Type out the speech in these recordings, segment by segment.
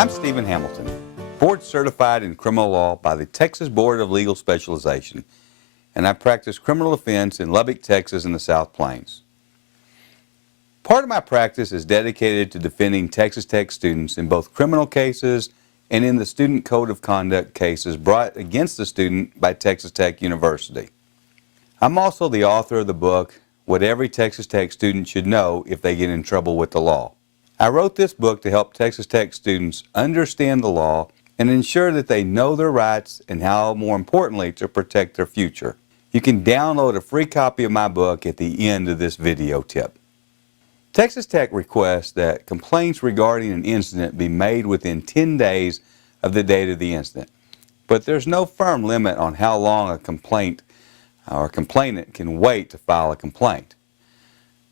I'm Stephen Hamilton, board certified in criminal law by the Texas Board of Legal Specialization, and I practice criminal defense in Lubbock, Texas and the South Plains. Part of my practice is dedicated to defending Texas Tech students in both criminal cases and in the Student Code of Conduct cases brought against the student by Texas Tech University. I'm also the author of the book, What Every Texas Tech Student Should Know If They Get in Trouble with the Law. I wrote this book to help Texas Tech students understand the law and ensure that they know their rights and how, more importantly, to protect their future. You can download a free copy of my book at the end of this video tip. Texas Tech requests that complaints regarding an incident be made within 10 days of the date of the incident, but there's no firm limit on how long a complaint or complainant can wait to file a complaint.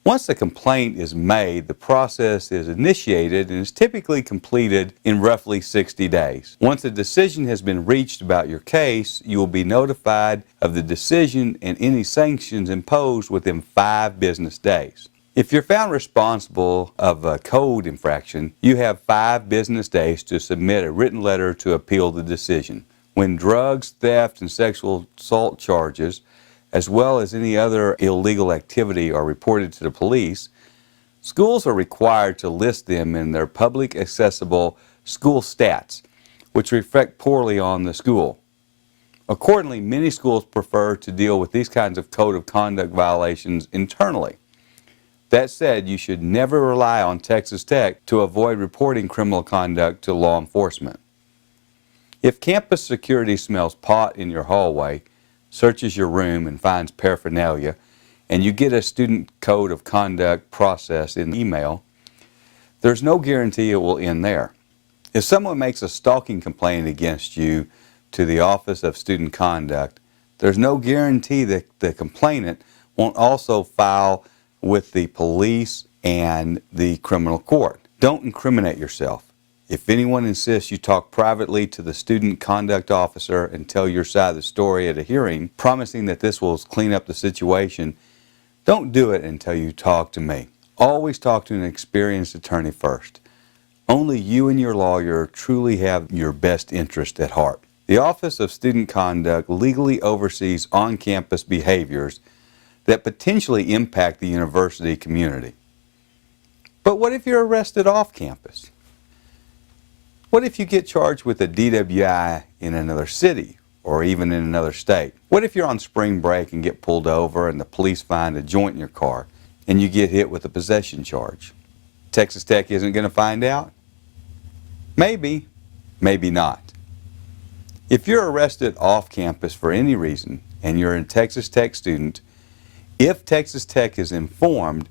Once the complaint is made, the process is initiated and is typically completed in roughly 60 days. Once a decision has been reached about your case, you will be notified of the decision and any sanctions imposed within 5 business days. If you're found responsible of a code infraction, you have 5 business days to submit a written letter to appeal the decision. When drugs, theft, and sexual assault charges, as well as any other illegal activity, are reported to the police, schools are required to list them in their public accessible school stats, which reflect poorly on the school. Accordingly, many schools prefer to deal with these kinds of code of conduct violations internally. That said, you should never rely on Texas Tech to avoid reporting criminal conduct to law enforcement. If campus security smells pot in your hallway, searches your room and finds paraphernalia, and you get a student code of conduct process in email, there's no guarantee it will end there. If someone makes a stalking complaint against you to the Office of Student Conduct, there's no guarantee that the complainant won't also file with the police and the criminal court. Don't incriminate yourself. If anyone insists you talk privately to the student conduct officer and tell your side of the story at a hearing, promising that this will clean up the situation, don't do it until you talk to me. Always talk to an experienced attorney first. Only you and your lawyer truly have your best interest at heart. The Office of Student Conduct legally oversees on-campus behaviors that potentially impact the university community. But what if you're arrested off campus? What if you get charged with a DWI in another city or even in another state? What if you're on spring break and get pulled over and the police find a joint in your car and you get hit with a possession charge? Texas Tech isn't going to find out? Maybe, maybe not. If you're arrested off campus for any reason and you're a Texas Tech student, if Texas Tech is informed,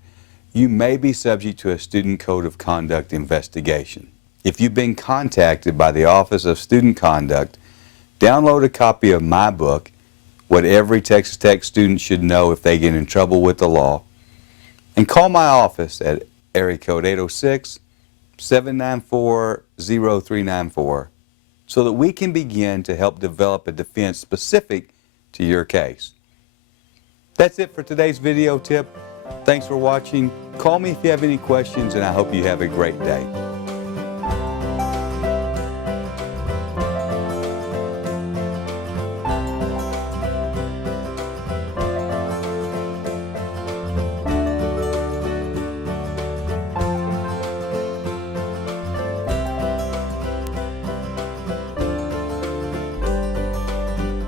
you may be subject to a Student Code of Conduct investigation. If you've been contacted by the Office of Student Conduct, download a copy of my book, What Every Texas Tech Student Should Know If They Get in Trouble with the Law, and call my office at area code 806-794-0394 so that we can begin to help develop a defense specific to your case. That's it for today's video tip. Thanks for watching. Call me if you have any questions, and I hope you have a great day.